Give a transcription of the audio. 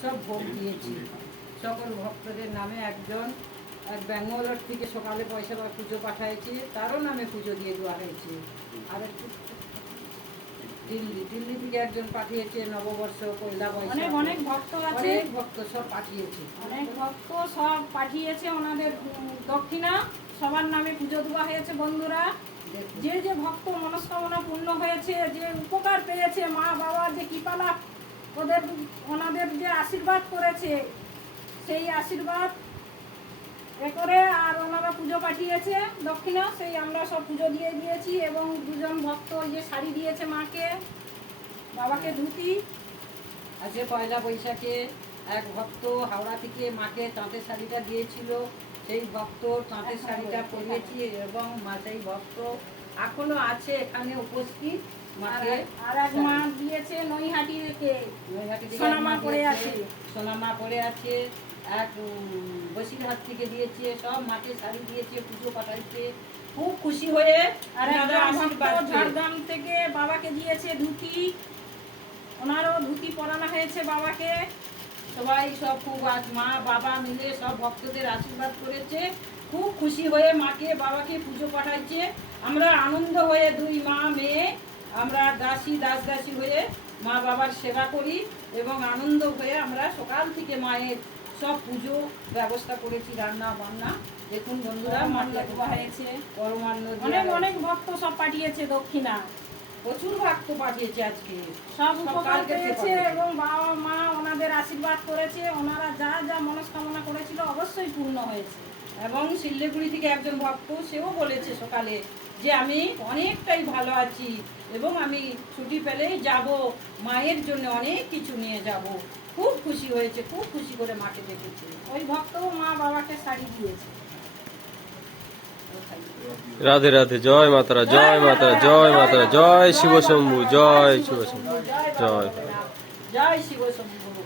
সব ভোগ দিয়েছি। সকল ভক্তদের নামে এক ব্যাঙ্গালোর থেকে সকালে পয়সা বা পুজো পাঠাইছে, তারও নামে পুজো দিয়ে দেওয়া হয়েছে। আর একটু দিল্লি থেকে একজন পাঠিয়েছে, নববর্ষ পয়লা বৈশাখ। অনেক ভক্ত আছে, অনেক ভক্ত সব পাঠিয়েছে, অনেক ভক্ত সব পাঠিয়েছে ওনাদের দক্ষিণা, সবার নামে পুজো দেওয়া হয়েছে। বন্ধুরা, যে যে ভক্ত মনস্কামনা পূর্ণ হয়েছে, যে উপকার পেয়েছে, মা বাবা যে কৃপালাভ ওনাদের যে আশীর্বাদ করেছে, সেই আশীর্বাদ করে আর ওনারা পুজো পাঠিয়েছে দক্ষিণা, সেই আমরা সব পুজো দিয়ে দিয়েছি। এবং দুজন ভক্ত ওই যে শাড়ি দিয়েছে মাকে, বাবাকে ধুতি। আজকে পয়লা বৈশাখে এক ভক্ত হাওড়া থেকে মাকে তাঁতের শাড়িটা দিয়েছিল, সেই ভক্ত তাঁতের শাড়িটা পরিয়েছি। এবং সেই ভক্ত এখনো আছে এখানে উপস্থিত। মাকে আর এক মা দিয়েছে নৈহাটি থেকে, নৈহাটি থেকে সোনামা পড়ে আছে, সোনামা পড়ে আছে। এক বসিরহাট থেকে দিয়েছে, সব মাকে শাড়ি দিয়েছে, পুজো পাঠাইছে, খুব খুশি হয়ে। আর ঝাড়গ্রাম থেকে বাবাকে দিয়েছে ধুতি, ওনারও ধুতি পরানো হয়েছে বাবাকে। সবাই সব খুব মা বাবা মিলে সব ভক্তদের আশীর্বাদ করেছে, খুব খুশি হয়ে মাকে বাবাকে পুজো পাঠাইছে। আমরা আনন্দ হয়ে দুই মা মেয়ে আমরা দাসী হয়ে মা বাবার সেবা করি এবং আনন্দ হয়ে আমরা সকাল থেকে মায়ের সব পুজো ব্যবস্থা করেছি, রান্না বান্না। দেখুন বন্ধুরা, মাল্লা দেওয়া হয়েছে, পরমান্ন অনেক ভক্ত সব পাঠিয়েছে দক্ষিণা, প্রচুর ভক্ত পাঠিয়েছে। আজকে সব উপকার পেয়েছে এবং বাবা মা ওনাদের আশীর্বাদ করেছে। ওনারা যা যা মনস্কামনা করেছিল অবশ্যই পূর্ণ হয়েছে। এবং শিলিগুড়ি থেকে একজন ভক্ত, সেও বলেছে সকালে যে আমি অনেকটাই ভালো আছি এবং আমি ছুটি পেলেই যাব, মায়ের জন্য অনেক কিছু নিয়ে যাব। খুব খুশি হয়েছে, খুব খুশি করে মাকে দেখেছে। ওই ভক্ত মা বাবাকে শাড়ি দিয়েছে। রাধে রাধে, জয় মাতারা, জয় মাতারা, জয় মাতারা, জয় শিব শম্ভু, জয় শিব শম্ভু, জয় জয় শিব শম্ভু।